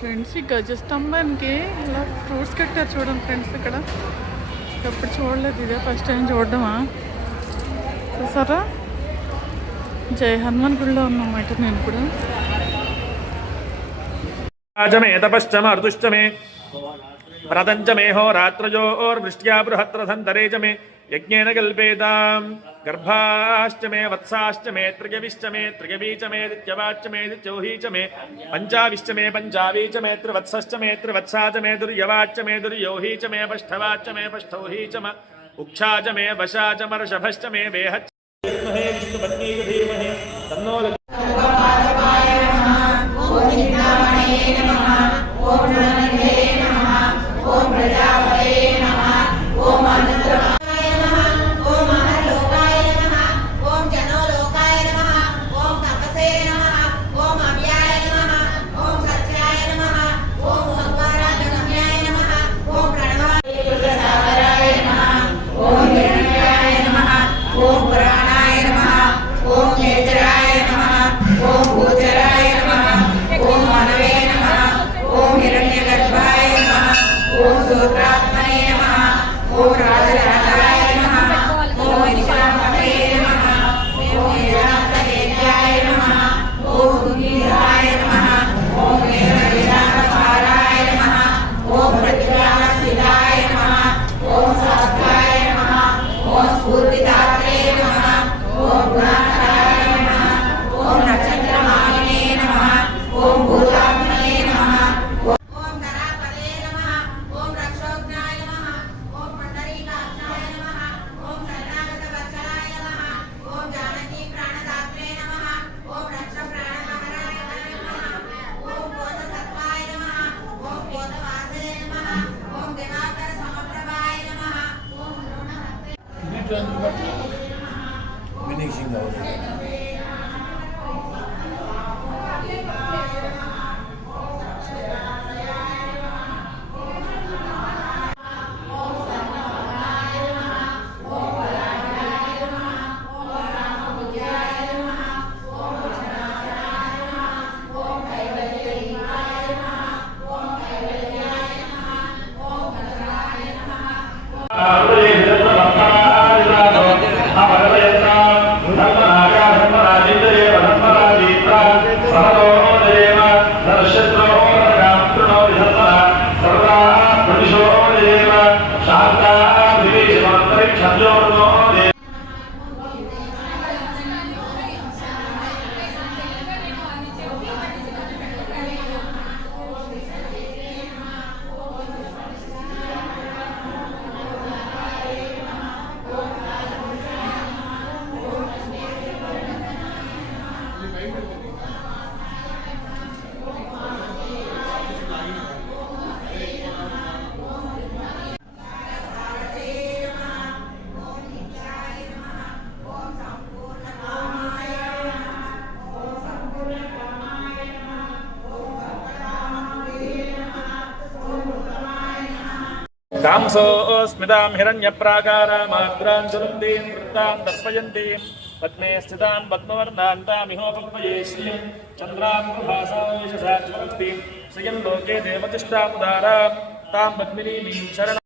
Friends ఈ గజస్తంభానికి ఇలా fruits కట్టారు చూడండి ఫ్రెండ్స్. ఇక్కడ ఎప్పుడు చూడలేదు, ఇదే ఫస్ట్ టైం చూడడమా. చూసారా, జై హనుమాన్ గుడిలో ఉన్నమాట నేను ఇప్పుడు. రాజమే తపశ్చమ ఋతుశ్చమే వ్రతంచమే హోరాత్రజోర్వృష్ట్యా బృహత్రసంతరేచమే యజ్ఞేన కల్పేతాం గర్భాశ్చమే వత్సాశ్చమే త్రిగవిశ్చమే త్రిగవీచమే దిత్యవాశ్చమే దిత్యౌహీచమే పంచావిశ్చమే పంచావీచమే త్రివత్సశ్చమే త్రివత్సాచమే దుర్యవాశ్చమే దుర్యౌహీచమే పష్ఠవాశ్చమే పష్ఠౌహీచమ ఉక్షాచమే వశాచమర్షభశ్చమే వేహచ్చమే విష్ణుపత్నీక ధీమహి తన్నో finishing out. कांसोऽस्मितां हिरण्यप्राकारामाद्रां ज्वलन्तीं वृत्तां दर्शयन्तीं पद्मे स्थितां पद्मवर्णान्तामिहोपक्वये श्रियं चन्द्रां प्रभासां यशसा ज्वलन्तीं श्रियं लोके देवतिष्ठामुदारां तां पद्मिनीं शरणं